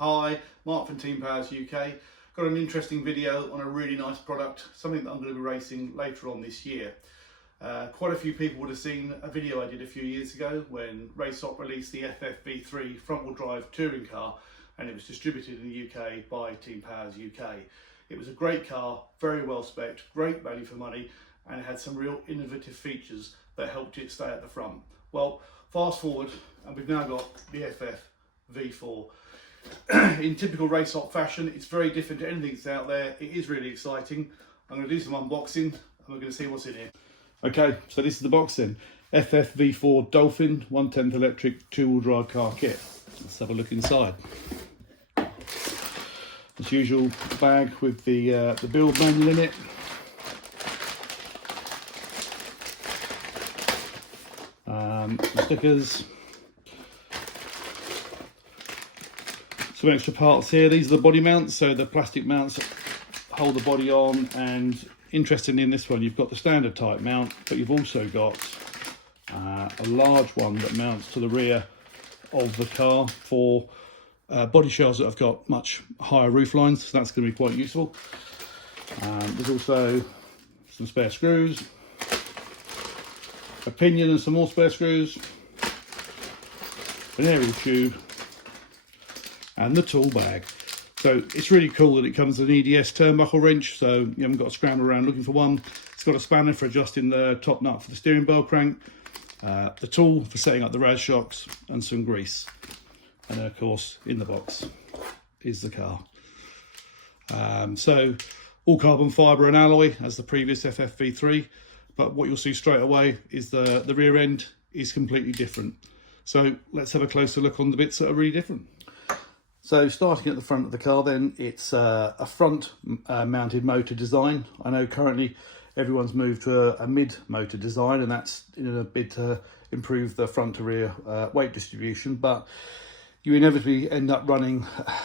Hi, Mark from Team Powers UK. Got an interesting video on a really nice product, something that I'm going to be racing later on this year. Quite a few people would have seen a video I did a few years ago when Raceopt released the FFV4 front-wheel drive touring car, and it was distributed in the UK by Team Powers UK. It was a great car, very well spec'd, great value for money, and it had some real innovative features that helped it stay at the front. Well, fast forward and we've now got the FFV4. In typical Raceopt fashion, it's very different to anything that's out there. It is really exciting. I'm going to do some unboxing and we're going to see what's in here. Okay, so this is the box then. FFV4 Dolphin 1/10 electric two-wheel drive car kit. Let's have a look inside. As usual, bag with the build manual in it. Some stickers. Some extra parts here. These are the body mounts, so the plastic mounts hold the body on, and interestingly in this one you've got the standard type mount, but you've also got a large one that mounts to the rear of the car for body shells that have got much higher roof lines, so that's going to be quite useful. There's also some spare screws, a pinion and some more spare screws, an aerial tube, and the tool bag. So it's really cool that it comes with an EDS turnbuckle wrench, so you haven't got to scramble around looking for one. It's got a spanner for adjusting the top nut for the steering bell crank, the tool for setting up the rad shocks, and some grease. And then of course in the box is the car. So all carbon fibre and alloy as the previous FFV3, but what you'll see straight away is the rear end is completely different. So let's have a closer look on the bits that are really different. So starting at the front of the car then, it's a front mounted motor design. I know currently everyone's moved to a mid motor design, and that's in a bid to improve the front to rear weight distribution, but you inevitably end up running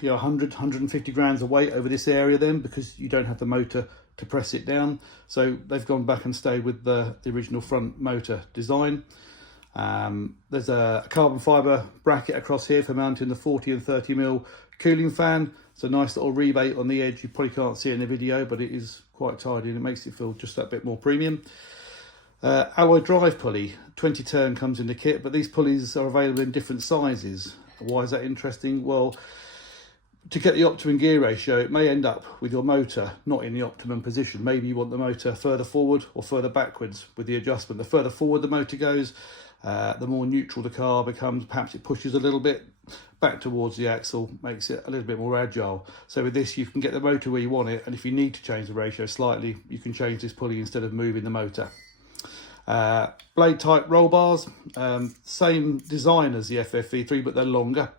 100, 150 grams of weight over this area then, because you don't have the motor to press it down. So they've gone back and stayed with the original front motor design. There's a carbon fibre bracket across here for mounting the 40 and 30mm cooling fan. It's a nice little rebate on the edge. You probably can't see it in the video, but it is quite tidy and it makes it feel just that bit more premium. Alloy drive pulley, 20 turn comes in the kit, but these pulleys are available in different sizes. Why is that interesting? Well, to get the optimum gear ratio, it may end up with your motor not in the optimum position. Maybe you want the motor further forward or further backwards with the adjustment. The further forward the motor goes, the more neutral the car becomes. Perhaps it pushes a little bit back towards the axle, makes it a little bit more agile. So with this, you can get the motor where you want it, and if you need to change the ratio slightly, you can change this pulley instead of moving the motor. Blade type roll bars, same design as the FFV3, but they're longer.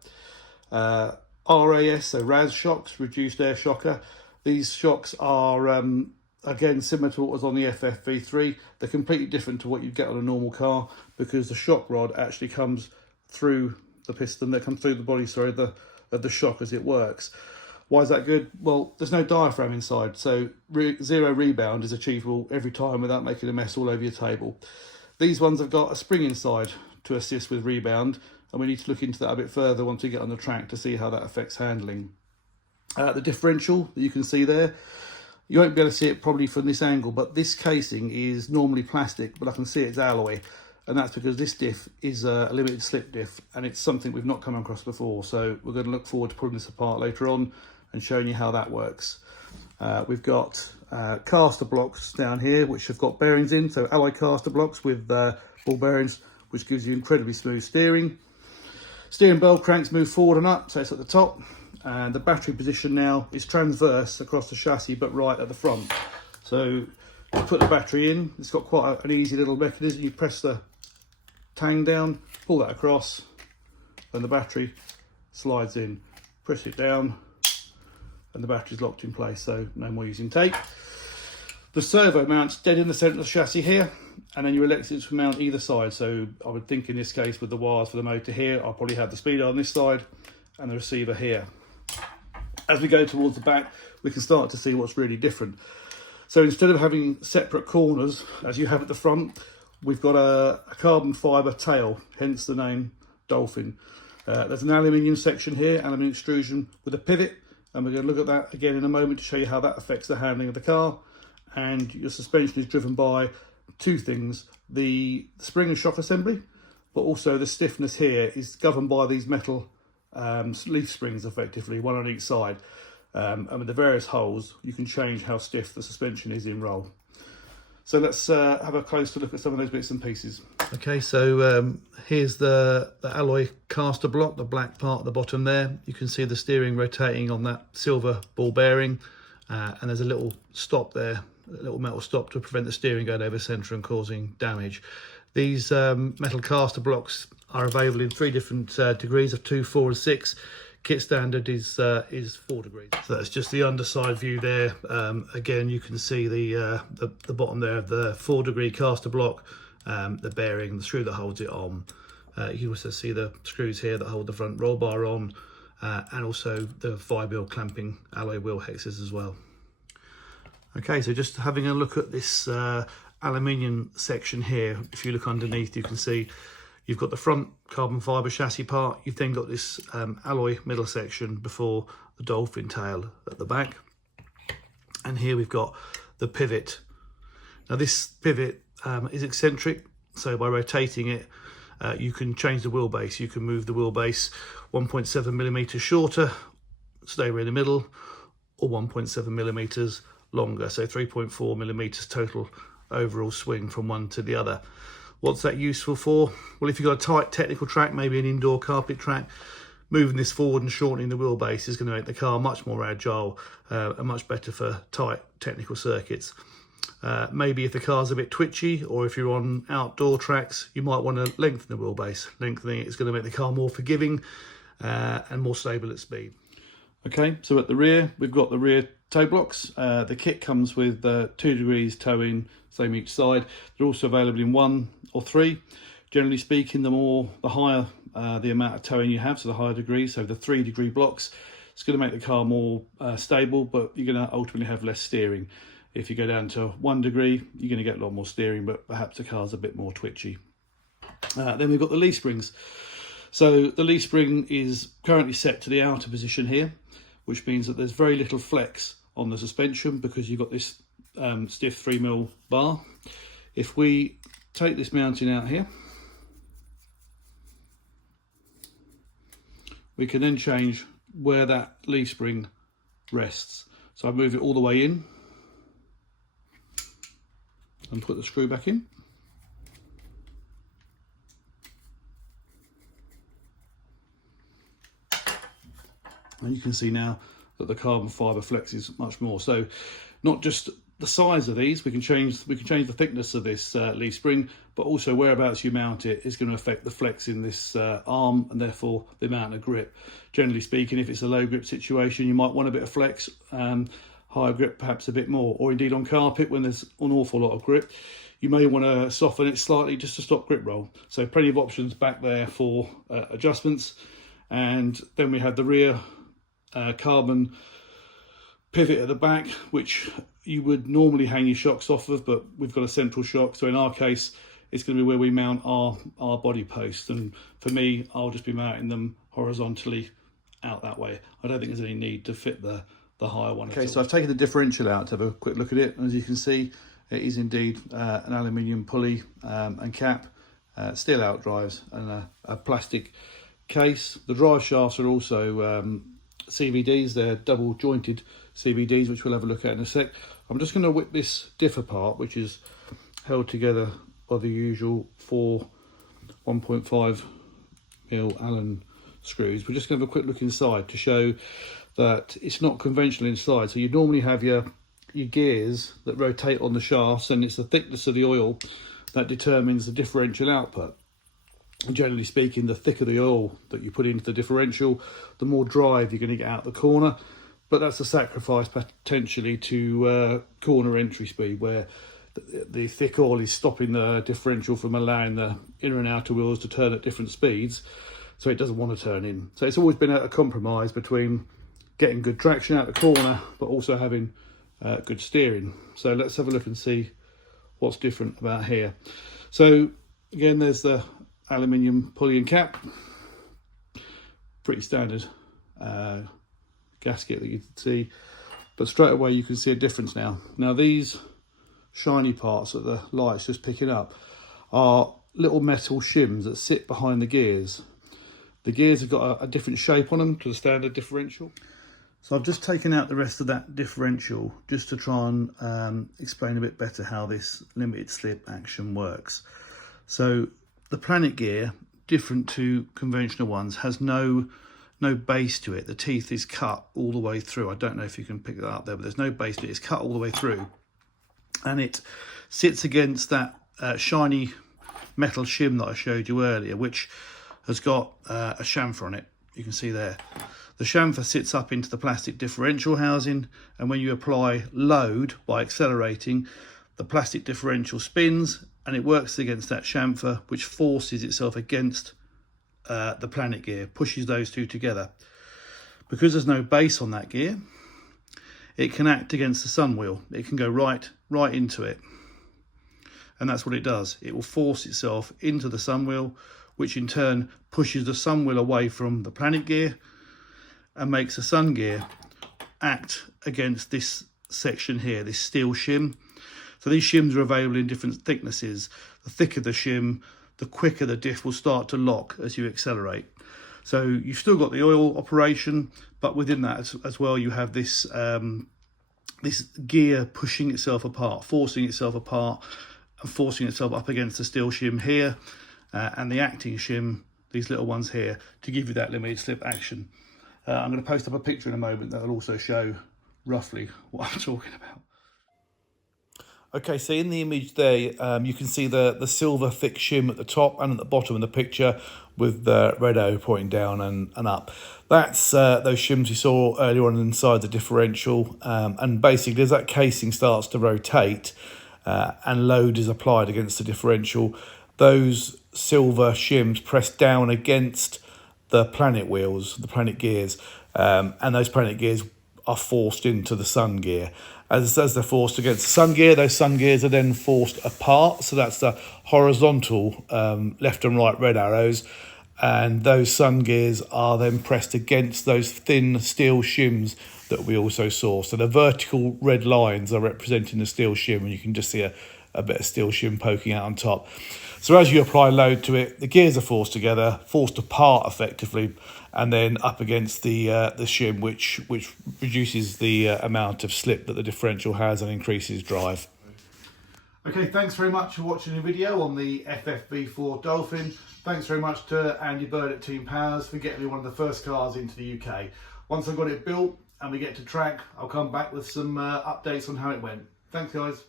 RAS, so RAS shocks, reduced air shocker. These shocks are again similar to what was on the FFV3. They're completely different to what you get on a normal car, because the shock rod actually comes through the piston, that comes through the body, sorry, of the shock as it works. Why is that good? Well, there's no diaphragm inside, so zero rebound is achievable every time without making a mess all over your table. These ones have got a spring inside to assist with rebound, and we need to look into that a bit further once we get on the track to see how that affects handling. The differential that you can see there, you won't be able to see it probably from this angle, but this casing is normally plastic, but I can see it's alloy, and that's because this diff is a limited slip diff, and it's something we've not come across before, so we're going to look forward to pulling this apart later on and showing you how that works. We've got caster blocks down here which have got bearings in, so alloy caster blocks with ball bearings, which gives you incredibly smooth steering. Steering bell cranks move forward and up, so it's at the top, and the battery position now is transverse across the chassis but right at the front. So you put the battery in, it's got quite an easy little mechanism. You press the tang down, pull that across, and the battery slides in. Press it down and the battery's locked in place, so no more using tape. The servo mounts dead in the centre of the chassis here, and then your electrics will mount either side. So I would think in this case with the wires for the motor here, I'll probably have the speedo on this side and the receiver here. As we go towards the back, we can start to see what's really different. So instead of having separate corners as you have at the front, we've got a carbon fibre tail, hence the name Dolphin. There's an aluminium section here, aluminium extrusion with a pivot, and we're going to look at that again in a moment to show you how that affects the handling of the car. And your suspension is driven by two things: the spring and shock assembly, but also the stiffness here is governed by these metal leaf springs, effectively, one on each side. And with the various holes, you can change how stiff the suspension is in roll. So let's have a closer look at some of those bits and pieces. Okay, so here's the alloy caster block, the black part at the bottom there. You can see the steering rotating on that silver ball bearing, and there's a little stop there, a little metal stop to prevent the steering going over centre and causing damage. These metal caster blocks are available in 3 different degrees of 2, 4 and 6. Kit standard is 4 degrees. So that's just the underside view there. Again, you can see the bottom there of the 4 degree caster block, the bearing, the screw that holds it on. You can also see the screws here that hold the front roll bar on, and also the 5mm clamping alloy wheel hexes as well. Okay, so just having a look at this aluminium section here. If you look underneath, you can see you've got the front carbon fibre chassis part. You've then got this alloy middle section before the Dolphin tail at the back. And here we've got the pivot. Now this pivot is eccentric, so by rotating it, you can change the wheelbase. You can move the wheelbase 1.7mm shorter, stay in the middle, or 1.7mm longer, so 3.4mm total overall swing from one to the other. What's that useful for? Well, if you've got a tight technical track, maybe an indoor carpet track, moving this forward and shortening the wheelbase is going to make the car much more agile and much better for tight technical circuits. Maybe if the car's a bit twitchy, or if you're on outdoor tracks, you might want to lengthen the wheelbase. Lengthening it is going to make the car more forgiving and more stable at speed. Okay, so at the rear, we've got the rear toe blocks. The kit comes with 2 degrees toe in, same each side. They're also available in 1 or 3. Generally speaking, the higher the amount of toe in you have, so the higher degrees, so the 3 degree blocks, it's going to make the car more stable, but you're going to ultimately have less steering. If you go down to 1 degree, you're going to get a lot more steering, but perhaps the car's a bit more twitchy. Then we've got the leaf springs. So the leaf spring is currently set to the outer position here, which means that there's very little flex on the suspension because you've got this stiff 3mm bar. If we take this mounting out here, we can then change where that leaf spring rests. So I move it all the way in and put the screw back in. And you can see now that the carbon fibre flexes much more. So not just the size of these, we can change the thickness of this leaf spring, but also whereabouts you mount it is going to affect the flex in this arm and therefore the amount of grip. Generally speaking, if it's a low grip situation, you might want a bit of flex, higher grip perhaps a bit more, or indeed on carpet when there's an awful lot of grip, you may want to soften it slightly just to stop grip roll. So plenty of options back there for adjustments. And then we have the rear carbon pivot at the back, which you would normally hang your shocks off of, but we've got a central shock, so in our case it's going to be where we mount our body posts, and for me I'll just be mounting them horizontally out that way. I don't think there's any need to fit the higher one. Okay, so I've taken the differential out to have a quick look at it, and as you can see it is indeed an aluminium pulley and cap, steel out drives and a plastic case. The drive shafts are also CVDs, they're double jointed CVDs, which we'll have a look at in a sec. I'm just going to whip this diff apart, which is held together by the usual 4 1.5mm Allen screws. We're just going to have a quick look inside to show that it's not conventional inside. So you normally have your gears that rotate on the shafts, and it's the thickness of the oil that determines the differential output. And generally speaking, the thicker the oil that you put into the differential, the more drive you're going to get out the corner. But that's a sacrifice potentially to corner entry speed, where the thick oil is stopping the differential from allowing the inner and outer wheels to turn at different speeds, so it doesn't want to turn in. So it's always been a compromise between getting good traction out the corner, but also having good steering. So let's have a look and see what's different about here. So again, there's the aluminium pulley and cap. pretty standard gasket that you can see, but straight away you can see a difference now. Now these shiny parts that the light's just picking up are little metal shims that sit behind the gears. The gears have got a different shape on them to the standard differential. So I've just taken out the rest of that differential just to try and explain a bit better how this limited slip action works. So the Planet gear, different to conventional ones, has no base to it. The teeth is cut all the way through. I don't know if you can pick that up there, but there's no base to it. It's cut all the way through, and it sits against that shiny metal shim that I showed you earlier, which has got a chamfer on it. You can see there. The chamfer sits up into the plastic differential housing, and when you apply load by accelerating, the plastic differential spins and it works against that chamfer, which forces itself against the Planet gear, pushes those two together. Because there's no base on that gear, it can act against the sun wheel. It can go right into it, and that's what it does. It will force itself into the sun wheel, which in turn pushes the sun wheel away from the Planet gear and makes the sun gear act against this section here, this steel shim. So these shims are available in different thicknesses. The thicker the shim, the quicker the diff will start to lock as you accelerate. So you've still got the oil operation, but within that as well you have this this gear pushing itself apart, forcing itself apart and forcing itself up against the steel shim here, and the acting shim, these little ones here, to give you that limited slip action. I'm going to post up a picture in a moment that will also show roughly what I'm talking about. Okay, so in the image there, you can see the silver thick shim at the top and at the bottom of the picture with the red arrow pointing down and up. That's those shims you saw earlier on inside the differential, and basically as that casing starts to rotate and load is applied against the differential, those silver shims press down against the Planet wheels, the Planet gears, and those Planet gears are forced into the sun gear. As they're forced against the sun gear, those sun gears are then forced apart. So that's the horizontal left and right red arrows. And those sun gears are then pressed against those thin steel shims that we also saw. So the vertical red lines are representing the steel shim, and you can just see a bit of steel shim poking out on top. So as you apply load to it, the gears are forced together, forced apart effectively, and then up against the shim, which reduces the amount of slip that the differential has and increases drive. Okay, thanks very much for watching the video on the FFV4 Dolphin. Thanks very much to Andy Bird at Team Powers for getting me one of the first cars into the UK. Once I've got it built and we get to track, I'll come back with some updates on how it went. Thanks guys.